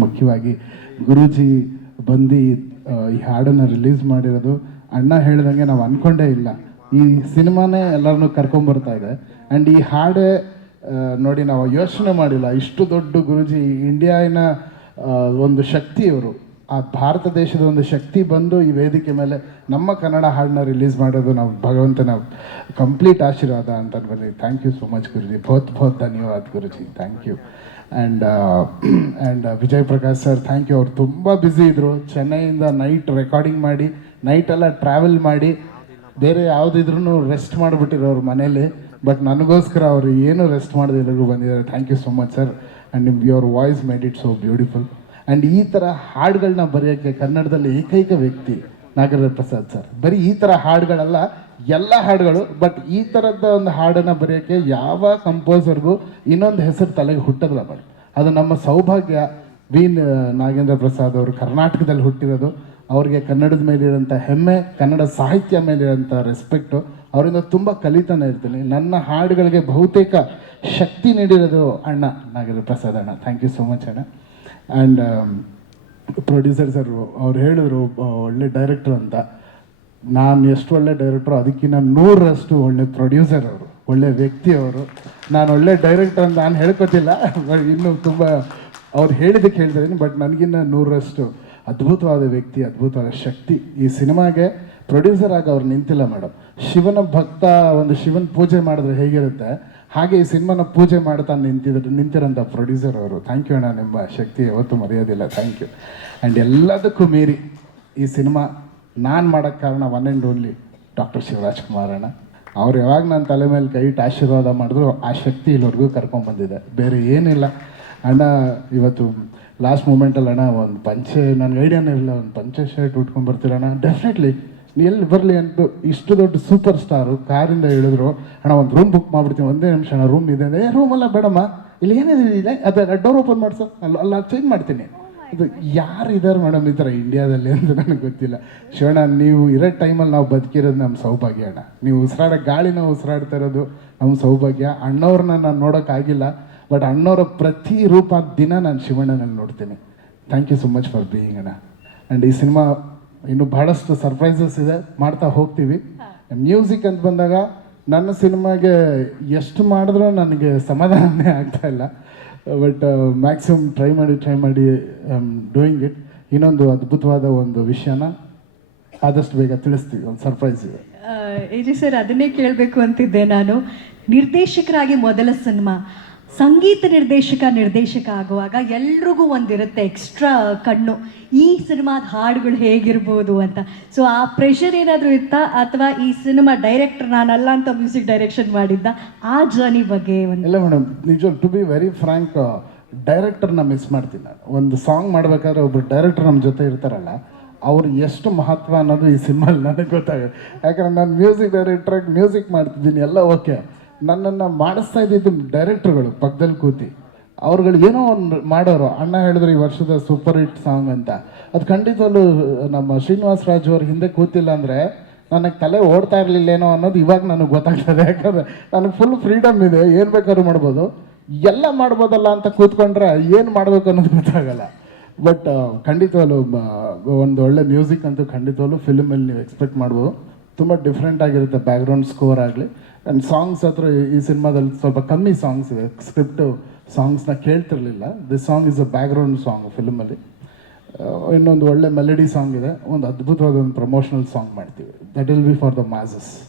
ಮುಖ್ಯವಾಗಿ ಗುರೂಜಿ ಬಂದು ಈ ಹಾಡನ್ನು ರಿಲೀಸ್ ಮಾಡಿರೋದು. ಅಣ್ಣ ಹೇಳ್ದಂಗೆ ನಾವು ಅಂದ್ಕೊಂಡೇ ಇಲ್ಲ. ಈ ಸಿನಿಮಾನೇ ಎಲ್ಲರನ್ನೂ ಕರ್ಕೊಂಬರ್ತಾ ಇದೆ. ಆ್ಯಂಡ್ ಈ ಹಾಡೇ ನೋಡಿ ನಾವು ಯೋಚನೆ ಮಾಡಿಲ್ಲ. ಇಷ್ಟು ದೊಡ್ಡ ಗುರುಜಿ ಇಂಡಿಯಾನ ಒಂದು ಶಕ್ತಿ ಇವರು ಆ ಭಾರತ ದೇಶದ ಒಂದು ಶಕ್ತಿ ಬಂದು ಈ ವೇದಿಕೆ ಮೇಲೆ ನಮ್ಮ ಕನ್ನಡ ಹಾಡನ್ನ ರಿಲೀಸ್ ಮಾಡೋದು ನಾವು ಭಗವಂತನ ಕಂಪ್ಲೀಟ್ ಆಶೀರ್ವಾದ ಅಂತ ಅನ್ಬೋದು. Thank you so much Guruji. ಬಹುತ್ ಬಹುತ್ ಧನ್ಯವಾದ Guruji. Thank you and and Vijay Prakash sir thank you ಅವ್ರು ತುಂಬ ಬ್ಯುಸಿ ಇದ್ದರು ಚೆನ್ನೈಯಿಂದ ನೈಟ್ ರೆಕಾರ್ಡಿಂಗ್ ಮಾಡಿ ನೈಟೆಲ್ಲ ಟ್ರಾವೆಲ್ ಮಾಡಿ, ಬೇರೆ ಯಾವುದಿದ್ರೂ ರೆಸ್ಟ್ ಮಾಡಿಬಿಟ್ಟಿರೋ ಅವ್ರ ಮನೇಲಿ. ಬಟ್ ನನಗೋಸ್ಕರ ಅವರು ಏನು ರೆಸ್ಟ್ ಮಾಡದೆ ಎಲ್ಲರಿಗೂ ಬಂದಿದ್ದಾರೆ. Thank you so much sir and ನಿಮ್ your voice made it so beautiful and ಈ ಥರ ಹಾಡುಗಳನ್ನ ಬರೆಯೋಕ್ಕೆ ಕನ್ನಡದಲ್ಲಿ ಏಕೈಕ ವ್ಯಕ್ತಿ ನಾಗೇಂದ್ರ ಪ್ರಸಾದ್ ಸರ್. ಬರೀ ಈ ಥರ ಹಾಡುಗಳಲ್ಲ, ಎಲ್ಲ ಹಾಡುಗಳು ಬಟ್ ಈ ಥರದ ಒಂದು ಹಾಡನ್ನು ಬರೆಯೋಕ್ಕೆ ಯಾವ ಕಂಪೋಸರ್ಗೂ ಇನ್ನೊಂದು ಹೆಸರು ತಲೆಗೆ ಹುಟ್ಟಲ್ಲ ಬಟ್. ಅದು ನಮ್ಮ ಸೌಭಾಗ್ಯ ವಿ ನಾಗೇಂದ್ರ ಪ್ರಸಾದ್ ಅವರು ಕರ್ನಾಟಕದಲ್ಲಿ ಹುಟ್ಟಿರೋದು. ಅವ್ರಿಗೆ ಕನ್ನಡದ ಮೇಲಿರೋಂಥ ಹೆಮ್ಮೆ, ಕನ್ನಡ ಸಾಹಿತ್ಯ ಮೇಲಿರೋಂಥ ರೆಸ್ಪೆಕ್ಟು ಅವರಿಂದ ತುಂಬ ಕಲಿತಾನೆ ಇರ್ತೀನಿ. ನನ್ನ ಹಾಡುಗಳಿಗೆ ಬಹುತೇಕ ಶಕ್ತಿ ನೀಡಿರೋದು ಅಣ್ಣ ನಾಗೇಂದ್ರ ಪ್ರಸಾದ್ ಅಣ್ಣ. ಥ್ಯಾಂಕ್ ಯು ಸೋ ಮಚ್ ಅಣ್ಣ. ಆ್ಯಂಡ್ ಪ್ರೊಡ್ಯೂಸರ್ ಸರ್ ಅವ್ರು ಹೇಳಿದ್ರು ಒಳ್ಳೆ ಡೈರೆಕ್ಟರ್ ಅಂತ. ನಾನು ಎಷ್ಟು ಒಳ್ಳೆ ಡೈರೆಕ್ಟ್ರು ಅದಕ್ಕಿಂತ ನೂರರಷ್ಟು ಒಳ್ಳೆ ಪ್ರೊಡ್ಯೂಸರ್ ಅವರು, ಒಳ್ಳೆ ವ್ಯಕ್ತಿ ಅವರು. ನಾನು ಒಳ್ಳೆ ಡೈರೆಕ್ಟರ್ ಅಂತ ನಾನು ಹೇಳ್ಕೊತಿಲ್ಲ ಇನ್ನೂ ತುಂಬ ಅವ್ರು ಹೇಳಿದ್ದಕ್ಕೆ ಹೇಳ್ತಾ ಇದ್ದೀನಿ, ಬಟ್ ನನಗಿನ್ನ ನೂರರಷ್ಟು ಅದ್ಭುತವಾದ ವ್ಯಕ್ತಿ, ಅದ್ಭುತವಾದ ಶಕ್ತಿ ಈ ಸಿನಿಮಾಗೆ. ಪ್ರೊಡ್ಯೂಸರ್ ಆಗಿ ಅವ್ರು ನಿಂತಿಲ್ಲ ಮೇಡಮ್ ಶಿವನ ಭಕ್ತ ಒಂದು ಶಿವನ ಪೂಜೆ ಮಾಡಿದ್ರೆ ಹೇಗಿರುತ್ತೆ? ಹಾಗೆ ಈ ಸಿನಿಮಾನ ಪೂಜೆ ಮಾಡ್ತಾ ನಿಂತಿದ್ರು ನಿಂತಿರೋಂಥ ಪ್ರೊಡ್ಯೂಸರ್ ಅವರು. ಥ್ಯಾಂಕ್ ಯು ಅಣ್ಣ, ನಿಮ್ಮ ಶಕ್ತಿ ಯಾವತ್ತೂ ಮರೆಯೋದಿಲ್ಲ. ಥ್ಯಾಂಕ್ ಯು ಆ್ಯಂಡ್ ಎಲ್ಲದಕ್ಕೂ ಮೀರಿ ಈ ಸಿನಿಮಾ ನಾನು ಮಾಡೋಕ್ಕೆ ಕಾರಣ one and only doctor Shivaraj Kumar ಅಣ್ಣ. ಅವ್ರು ಯಾವಾಗ ನನ್ನ ತಲೆ ಮೇಲೆ ಕೈ ಇಟ್ಟು ಆಶೀರ್ವಾದ ಮಾಡಿದ್ರು, ಆ ಶಕ್ತಿ ಇಲ್ಲಿವರೆಗೂ ಕರ್ಕೊಂಡ್ಬಂದಿದೆ ಬೇರೆ ಏನಿಲ್ಲ. ಅಣ್ಣ, ಇವತ್ತು ಲಾಸ್ಟ್ ಮೂಮೆಂಟಲ್ಲಿ ಅಣ್ಣ, ಒಂದು ಪಂಚೆ ನನಗೆ ಐಡಿಯಾನೇ ಇಲ್ಲ. ಒಂದು ಪಂಚೆ ಶರ್ಟ್ ಉಟ್ಕೊಂಡು ಬರ್ತೀರಣ್ಣ ಡೆಫಿನೆಟ್ಲಿ ಎಲ್ಲಿ ಬರಲಿ ಅಂತ ಇಷ್ಟು ದೊಡ್ಡ ಸೂಪರ್ ಸ್ಟಾರು ಕಾರಿಂದ ಹೇಳಿದ್ರು ಅಣ್ಣ ಒಂದು ರೂಮ್ ಬುಕ್ ಮಾಡ್ಬಿಡ್ತೀನಿ ಒಂದೇ ನಿಮಿಷ ಅಣ್ಣ ರೂಮ್ ಇದೆ ಅಂದ್ರೆ, ರೂಮ್ ರೂಮಲ್ಲ ಬೇಡಮ್ಮ ಇಲ್ಲಿ ಏನಿದೆ ಅದೇ ಡೋರ್ ಓಪನ್ ಮಾಡಿಸೋ ಅಲ್ಲ ಅಲ್ಲ ಚೇಂಜ್ ಮಾಡ್ತೀನಿ. ಅದು ಯಾರು ಇದ್ದಾರೆ ಮೇಡಮ್ ಈ ಥರ ಇಂಡಿಯಾದಲ್ಲಿ ಅಂತ ನನಗೆ ಗೊತ್ತಿಲ್ಲ. ಶಿವಣ್ಣ ನೀವು ಇರೋ ಟೈಮಲ್ಲಿ ನಾವು ಬದುಕಿರೋದು ನಮ್ಮ ಸೌಭಾಗ್ಯ ಅಣ್ಣ. ನೀವು ಉಸಿರಾಡೋ ಗಾಳಿನ ಉಸಿರಾಡ್ತಾ ಇರೋದು ನಮ್ಮ ಸೌಭಾಗ್ಯ. ಅಣ್ಣವ್ರನ್ನ ನಾನು ನೋಡೋಕ್ಕಾಗಿಲ್ಲ ಬಟ್ ಅಣ್ಣವರ ಪ್ರತಿ ರೂಪ ದಿನ ನಾನು ಶಿವಣ್ಣನಲ್ಲಿ ನೋಡ್ತೀನಿ. Thank you so much for being ಅಣ್ಣ. ಆ್ಯಂಡ್ ಈ ಸಿನಿಮಾ ಇನ್ನು ಬಹಳಷ್ಟು ಸರ್ಪ್ರೈಸಸ್ ಇದೆ, ಮಾಡ್ತಾ ಹೋಗ್ತೀವಿ. ಮ್ಯೂಸಿಕ್ ಅಂತ ಬಂದಾಗ ನನ್ನ ಸಿನಿಮಾಗೆ ಎಷ್ಟು ಮಾಡಿದ್ರೂ ನನಗೆ ಸಮಾಧಾನನೇ ಆಗ್ತಾ ಇಲ್ಲ. ಬಟ್ ಮ್ಯಾಕ್ಸಿಮಮ್ ಟ್ರೈ ಮಾಡಿ ಟ್ರೈ ಮಾಡಿ ಡೂಯಿಂಗ್ ಇಟ್ ಇನ್ನೊಂದು ಅದ್ಭುತವಾದ ಒಂದು ವಿಷಯನ ಆದಷ್ಟು ಬೇಗ ತಿಳಿಸ್ತೀವಿ, ಒಂದು ಸರ್ಪ್ರೈಸ್ ಇದೆ. ಎ ಜಿ ಸರ್, ಅದನ್ನೇ ಕೇಳಬೇಕು ಅಂತಿದ್ದೆ ನಾನು. ನಿರ್ದೇಶಕರಾಗಿ ಮೊದಲ ಸಿನಿಮಾ. ಸಂಗೀತ ನಿರ್ದೇಶಕ ನಿರ್ದೇಶಕ ಆಗುವಾಗ ಎಲ್ರಿಗೂ ಒಂದಿರುತ್ತೆ ಎಕ್ಸ್ಟ್ರಾ ಕಣ್ಣು. ಈ ಸಿನಿಮಾದ ಹಾಡುಗಳು ಹೇಗಿರ್ಬೋದು ಅಂತ. ಸೊ ಆ ಪ್ರೆಷರ್ ಏನಾದರೂ ಇತ್ತಾ? ಅಥವಾ ಈ ಸಿನಿಮಾ ಡೈರೆಕ್ಟರ್ ನಾನಲ್ಲ ಅಂತ ಮ್ಯೂಸಿಕ್ ಡೈರೆಕ್ಷನ್ ಮಾಡಿದ್ದ? ಆ ಜರ್ನಿ ಬಗ್ಗೆ ಒಂದು ಇಲ್ಲ ಮೇಡಮ್ ನಿಜ ಟು ಬಿ ವೆರಿ ಫ್ರ್ಯಾಂಕ್ ಡೈರೆಕ್ಟರ್ನ ಮಿಸ್ ಮಾಡ್ತೀನಿ ನಾನು. ಒಂದು ಸಾಂಗ್ ಮಾಡಬೇಕಾದ್ರೆ ಒಬ್ಬರು ಡೈರೆಕ್ಟರ್ ನಮ್ಮ ಜೊತೆ ಇರ್ತಾರಲ್ಲ, ಅವ್ರು ಎಷ್ಟು ಮಹತ್ವ ಅನ್ನೋದು ಈ ಸಿನಿಮಾಲಿ ನನಗೆ ಗೊತ್ತಾಗುತ್ತೆ. ಯಾಕಂದ್ರೆ ನಾನು ಮ್ಯೂಸಿಕ್ ಡೈರೆಕ್ಟ್ರಾಗಿ ಮ್ಯೂಸಿಕ್ ಮಾಡ್ತಿದ್ದೀನಿ, ಎಲ್ಲ ಓಕೆ ನನ್ನನ್ನು ಮಾಡಿಸ್ತಾ ಇದ್ದಿದ್ದು ಡೈರೆಕ್ಟ್ರುಗಳು ಪಕ್ಕದಲ್ಲಿ ಕೂತಿ. ಅವ್ರುಗಳು ಏನೋ ಒಂದು ಮಾಡೋರು. ಅಣ್ಣ ಹೇಳಿದ್ರು ಈ ವರ್ಷದ ಸೂಪರ್ ಹಿಟ್ ಸಾಂಗ್ ಅಂತ. ಅದು ಖಂಡಿತವಲ್ಲೂ ನಮ್ಮ ಶ್ರೀನಿವಾಸ್ ರಾಜು ಅವ್ರ ಹಿಂದೆ ಕೂತಿಲ್ಲ ಅಂದರೆ ನನಗೆ ತಲೆ ಓಡ್ತಾ ಇರಲಿಲ್ಲೇನೋ ಅನ್ನೋದು ಇವಾಗ ನನಗೆ ಗೊತ್ತಾಗ್ತದೆ. ಯಾಕಂದರೆ ನನಗೆ ಫುಲ್ ಫ್ರೀಡಮ್ ಇದೆ. ಏನು ಬೇಕಾದ್ರೂ ಮಾಡ್ಬೋದು. ಎಲ್ಲ ಮಾಡ್ಬೋದಲ್ಲ ಅಂತ ಕೂತ್ಕೊಂಡ್ರೆ ಏನು ಮಾಡಬೇಕು ಅನ್ನೋದು ಗೊತ್ತಾಗಲ್ಲ. ಬಟ್ ಖಂಡಿತವಾಗ್ಲೂ ಮ- ಒಂದು ಒಳ್ಳೆ ಮ್ಯೂಸಿಕ್ ಅಂತೂ ಖಂಡಿತವಲ್ಲೂ ಫಿಲ್ಮಲ್ಲಿ ನೀವು ಎಕ್ಸ್ಪೆಕ್ಟ್ ಮಾಡ್ಬೋದು. ತುಂಬ ಡಿಫ್ರೆಂಟ್ ಆಗಿರುತ್ತೆ ಬ್ಯಾಕ್ಗ್ರೌಂಡ್ ಸ್ಕೋರ್ ಆಗಲಿ. ಆ್ಯಂಡ್ ಸಾಂಗ್ಸ್ ಹತ್ರ ಈ- ಸಿನಿಮಾದಲ್ಲಿ ಸ್ವಲ್ಪ ಕಮ್ಮಿ ಸಾಂಗ್ಸ್ ಇದೆ. ಸ್ಕ್ರಿಪ್ಟು ಸಾಂಗ್ಸ್ನ ಕೇಳ್ತಿರ್ಲಿಲ್ಲ. This song is a background song ಫಿಲ್ಮಲ್ಲಿ ಇನ್ನೊಂದು ಒಳ್ಳೆ ಮೆಲಡಿ ಸಾಂಗ್ ಇದೆ. ಒಂದು ಅದ್ಭುತವಾದ ಒಂದು ಪ್ರಮೋಷನಲ್ ಸಾಂಗ್ ಮಾಡ್ತೀವಿ. That will be for the masses